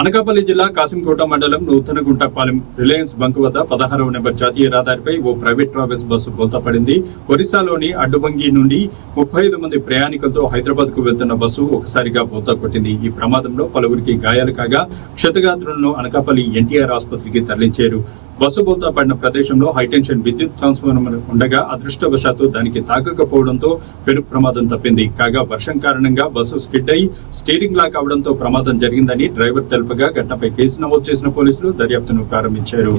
అనకాపల్లి జిల్లా కాసింకోట మండలం నూతనగుంటపాలెం Reliance bunk వద్ద 16వ నెంబర్ జాతీయ రహదారిపై ఓ ప్రైవేట్ ట్రావెల్స్ బస్సు బోల్తా పడింది. ఒరిస్సాలోని అడ్డుబంగి నుండి 35 మంది ప్రయాణికులతో హైదరాబాద్ కు వెళ్తున్న బస్సు ఒకసారిగా బోల్తా కొట్టింది. ఈ ప్రమాదంలో పలువురికి గాయాలు కాగా క్షతగాత్రులను అనకాపల్లి ఎన్టీఆర్ ఆసుపత్రికి తరలించారు. బస్సు బోల్తా పడిన ప్రదేశంలో హైటెన్షన్ విద్యుత్ ట్రాన్స్ఫార్మర్ ఉండగా అదృష్టవశాత్తు దానికి తాకకపోవడంతో పెను ప్రమాదం తప్పింది. కాగా వర్షం కారణంగా బస్సు స్కిడ్ అయి స్టీరింగ్ లాక్ అవడంతో ప్రమాదం జరిగిందని డ్రైవర్ తెలుపగా ఘటనపై కేసు నమోదు చేసిన పోలీసులు దర్యాప్తును ప్రారంభించారు.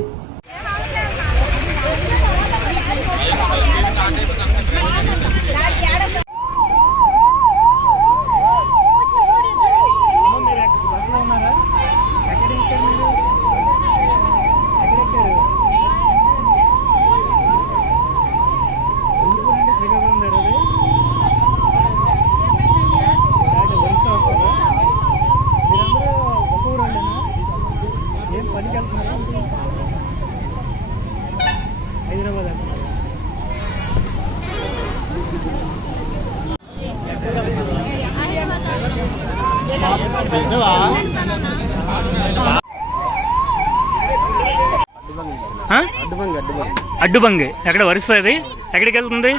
అడ్డుబంగి ఎక్కడ ఒరిస్సా? అది ఎక్కడికి వెళ్తుంది?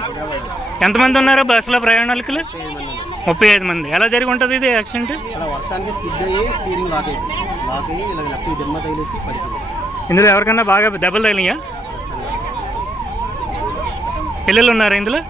ఎంతమంది ఉన్నారు బస్సులో ప్రయాణికులు? 35 మంది. ఎలా జరిగి ఉంటుంది ఇది యాక్సిడెంట్? ఇందులో ఎవరికన్నా బాగా దెబ్బలు తగిలినాయా? పిల్లలు ఉన్నారా ఇందులో?